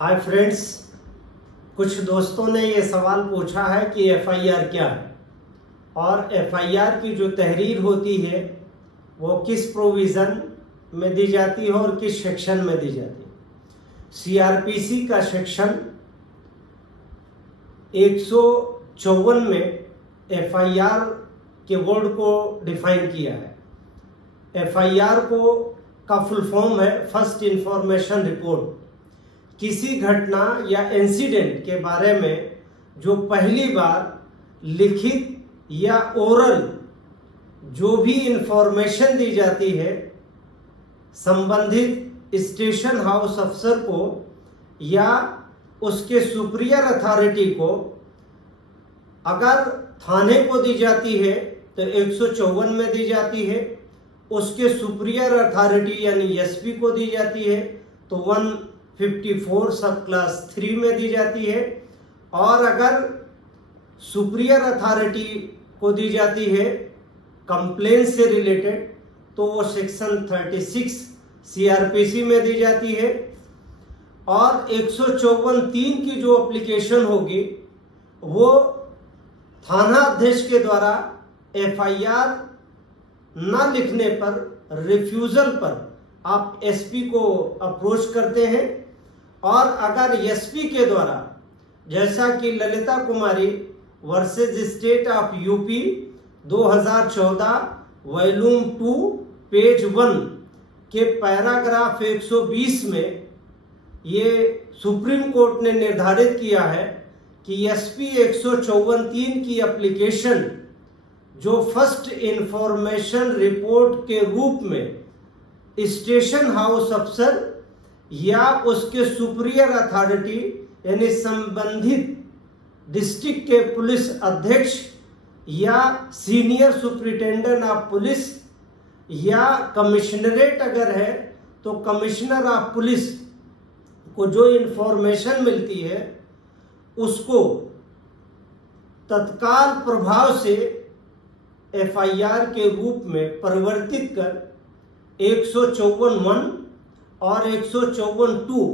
Hi friends, कुछ दोस्तों ने ये सवाल पूछा है कि एफआईआर क्या है और एफआईआर की जो तहरीर होती है वो किस प्रोविज़न में दी जाती है और किस सेक्शन में दी जाती है। सीआरपीसी का सेक्शन 154 में एफआईआर के वर्ड को डिफाइन किया है। एफआईआर का फुल फॉर्म है फर्स्ट इंफॉर्मेशन रिपोर्ट। किसी घटना या इंसिडेंट के बारे में जो पहली बार लिखित या ओरल जो भी इंफॉर्मेशन दी जाती है संबंधित स्टेशन हाउस अफसर को या उसके सुपीरियर अथॉरिटी को, अगर थाने को दी जाती है तो 154 में दी जाती है, उसके सुपीरियर अथॉरिटी यानी एसपी को दी जाती है तो 154 सब क्लास 3 में दी जाती है, और अगर सुपीरियर अथॉरिटी को दी जाती है कंप्लेन से रिलेटेड तो वो सेक्शन 36 सीआरपीसी में दी जाती है। और 154(3) की जो एप्लीकेशन होगी वो थाना अध्यक्ष के द्वारा एफआईआर न लिखने पर रिफ्यूजल पर आप एसपी को अप्रोच करते हैं, और अगर एसपी के द्वारा, जैसा कि Lalita Kumari versus state of UP 2014 volume 2 page 1 के पैराग्राफ 120 में ये सुप्रीम कोर्ट ने निर्धारित किया है कि एसपी 154(3) की एप्लीकेशन जो फर्स्ट इंफॉर्मेशन रिपोर्ट के रूप में स्टेशन हाउस अफसर या उसके सुपीरियर अथॉरिटी यानी संबंधित डिस्ट्रिक्ट के पुलिस अध्यक्ष या सीनियर सुपरिटेंडेंट ऑफ पुलिस या कमिश्नरेट अगर है तो कमिश्नर ऑफ पुलिस को जो इंफॉर्मेशन मिलती है उसको तत्काल प्रभाव से एफआईआर के रूप में परिवर्तित कर 154(1) और 154(2)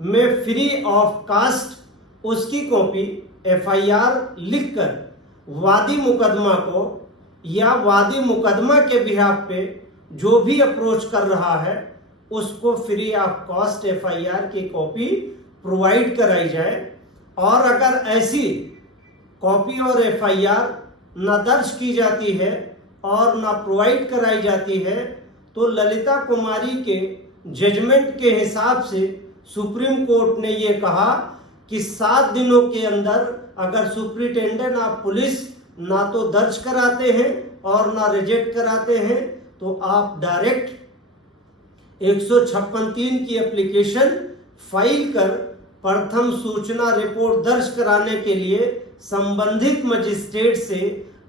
में फ्री ऑफ कास्ट उसकी कॉपी एफआईआर लिखकर वादी मुकदमा को या वादी मुकदमा के बिहाफ पे जो भी अप्रोच कर रहा है उसको फ्री ऑफ कॉस्ट एफआईआर की कॉपी प्रोवाइड कराई जाए। और अगर ऐसी कॉपी और एफआईआर न दर्ज की जाती है और न प्रोवाइड कराई जाती है तो ललिता कुमारी के जजमेंट के हिसाब से सुप्रीम कोर्ट ने ये कहा कि 7 दिनों के अंदर अगर सुपरिटेंडेंट ऑफ पुलिस ना तो दर्ज कराते हैं और ना रिजेक्ट कराते हैं तो आप डायरेक्ट 156(3) की एप्लीकेशन फाइल कर प्रथम सूचना रिपोर्ट दर्ज कराने के लिए संबंधित मजिस्ट्रेट से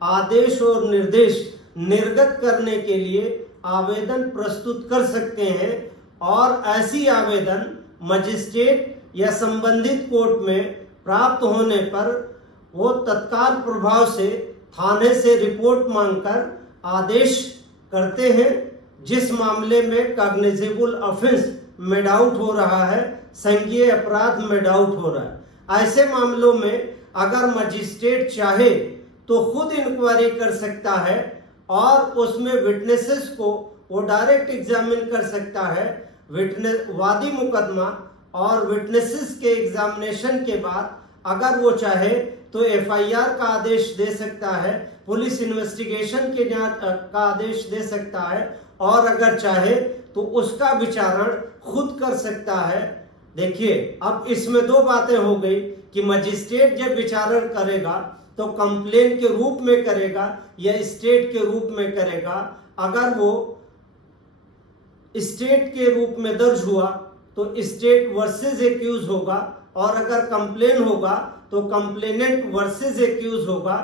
आदेश और निर्देश निर्गत करने के लिए आवेदन प्रस्तुत कर सकते हैं, और ऐसी आवेदन मजिस्ट्रेट या संबंधित कोर्ट में प्राप्त होने पर वो तत्काल प्रभाव से थाने से रिपोर्ट मांगकर आदेश करते हैं जिस मामले में कॉग्निजेबल ऑफेंस में डाउट हो रहा है, संज्ञेय अपराध में डाउट हो रहा है। ऐसे मामलों में अगर मजिस्ट्रेट चाहे तो खुद इंक्वायरी कर सकता है और उसमें विटनेसेस को वो डायरेक्ट एग्जामिन कर सकता है। विटनेस वादी मुकदमा और विटनेसेस के एग्जामिनेशन के बाद अगर वो चाहे तो एफआईआर का आदेश दे सकता है, पुलिस इन्वेस्टिगेशन के जांच का आदेश दे सकता है, और अगर चाहे तो उसका विचारण खुद कर सकता है। देखिए, अब इसमें 2 बातें हो गई कि मजिस्ट्रेट जब विचारण करेगा तो कंप्लेन के रूप में करेगा या स्टेट के रूप में करेगा। अगर वो स्टेट के रूप में दर्ज हुआ तो स्टेट वर्सेस एक्यूज होगा, और अगर कंप्लेन होगा तो कंप्लेनेंट वर्सेस एक्यूज होगा।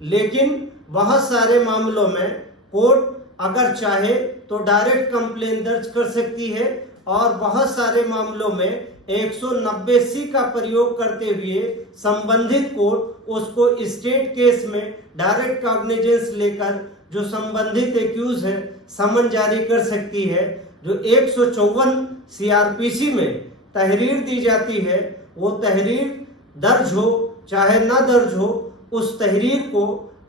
लेकिन बहुत सारे मामलों में कोर्ट अगर चाहे तो डायरेक्ट कंप्लेन दर्ज कर सकती है, और बहुत सारे मामलों में 190(c) का प्रयोग करते हुए संबंधित कोर्ट उसको स्टेट केस में डायरेक्ट कॉग्निजेंस लेकर जो संबंधित एक्यूज है समन जारी कर सकती है। जो 154 सीआरपीसी में तहरीर दी जाती है, वो तहरीर दर्ज हो चाहे ना दर्ज हो, उस तहरीर को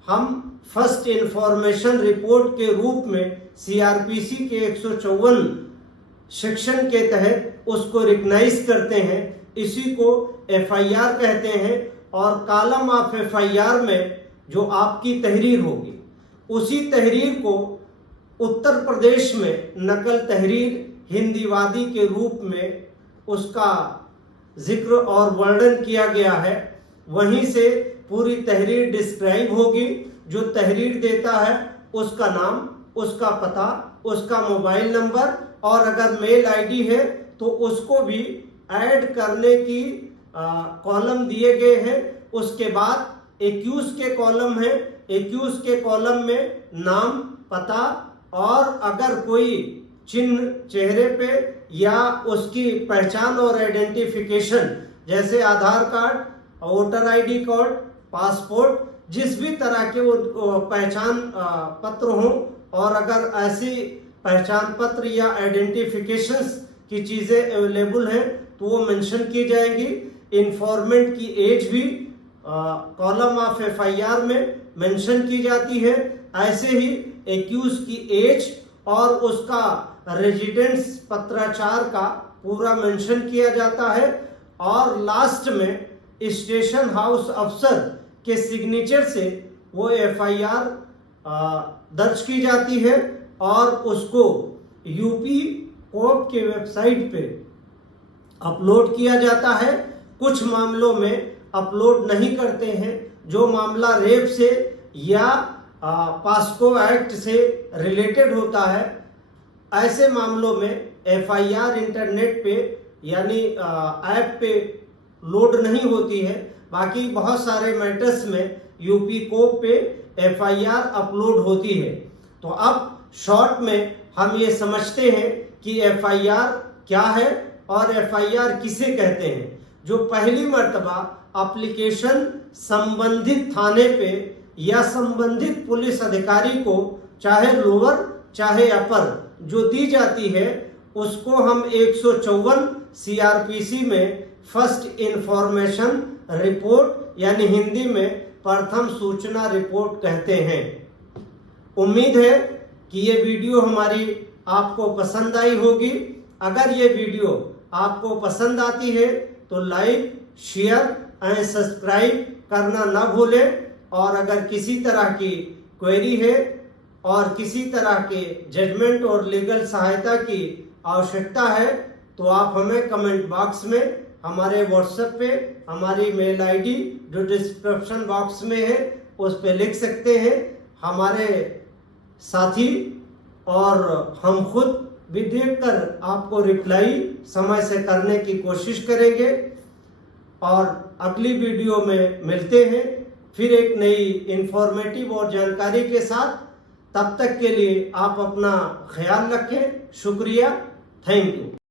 हम फर्स्ट इंफॉर्मेशन रिपोर्ट के रूप में सीआरपीसी के 154 सेक्शन के तहत उसको रिकग्नाइज करते हैं। इसी को एफआईआर कहते हैं। और कॉलम ऑफ एफआईआर में जो आपकी तहरीर होगी, उसी तहरीर को उत्तर प्रदेश में नकल तहरीर हिंदीवादी के रूप में उसका जिक्र और वर्णन किया गया है। वहीं से पूरी तहरीर डिस्क्राइब होगी। जो तहरीर देता है उसका नाम, उसका पता, उसका मोबाइल नंबर, और अगर मेल आईडी है तो उसको भी ऐड करने की कॉलम दिए गए हैं। उसके बाद एक्यूज के कॉलम है। एक्यूज के कॉलम में नाम, पता, और अगर कोई चिन्ह चेहरे पे या उसकी पहचान और आइडेंटिफिकेशन, जैसे Aadhaar card, voter ID card, passport, जिस भी तरह के वो पहचान पत्र हों, और अगर ऐसी पहचान पत्र या आइडेंटिफिकेशंस की चीज़ें अवेलेबल हैं तो वो मेंशन की जाएंगी। इन्फॉर्मेंट की एज भी कॉलम ऑफ एफआईआर में मेंशन की जाती है। ऐसे ही एक्यूज की एज और उसका रेजिडेंस पत्राचार का पूरा मेंशन किया जाता है। और लास्ट में स्टेशन हाउस अफसर के सिग्नेचर से वो एफआईआर दर्ज की जाती है और उसको यूपी कोर्ट के वेबसाइट पे अपलोड किया जाता है। कुछ मामलों में अपलोड नहीं करते हैं। जो मामला रेप से या पास्को एक्ट से रिलेटेड होता है, ऐसे मामलों में एफआईआर इंटरनेट पे यानी ऐप पे लोड नहीं होती है। बाकी बहुत सारे मैटर्स में यूपी कोर्ट पे एफआईआर अपलोड होती है। तो अब शॉर्ट में हम ये समझते हैं कि एफआईआर क्या है और एफआईआर किसे कहते हैं। जो पहली मर्तबा एप्लीकेशन संबंधित थाने पे या संबंधित पुलिस अधिकारी को, चाहे लोअर चाहे अपर, जो दी जाती है, उसको हम 154 सीआरपीसी में फर्स्ट इंफॉर्मेशन रिपोर्ट यानी हिंदी में प्रथम सूचना रिपोर्ट कहते हैं। उम्मीद है कि ये वीडियो हमारी आपको पसंद आई होगी। अगर ये वीडियो आपको पसंद आती है तो लाइक, शेयर एंड सब्सक्राइब करना ना भूलें। और अगर किसी तरह की क्वेरी है और किसी तरह के जजमेंट और लीगल सहायता की आवश्यकता है तो आप हमें कमेंट बॉक्स में, हमारे व्हाट्सएप पे, हमारी मेल आईडी जो डिस्क्रिप्शन बॉक्स में है उस पे लिख सकते हैं। हमारे साथी और हम खुद भी देखकर आपको रिप्लाई समय से करने की कोशिश करेंगे। और अगली वीडियो में मिलते हैं फिर एक नई इंफॉर्मेटिव और जानकारी के साथ। तब तक के लिए आप अपना ख्याल रखें। शुक्रिया, थैंक यू।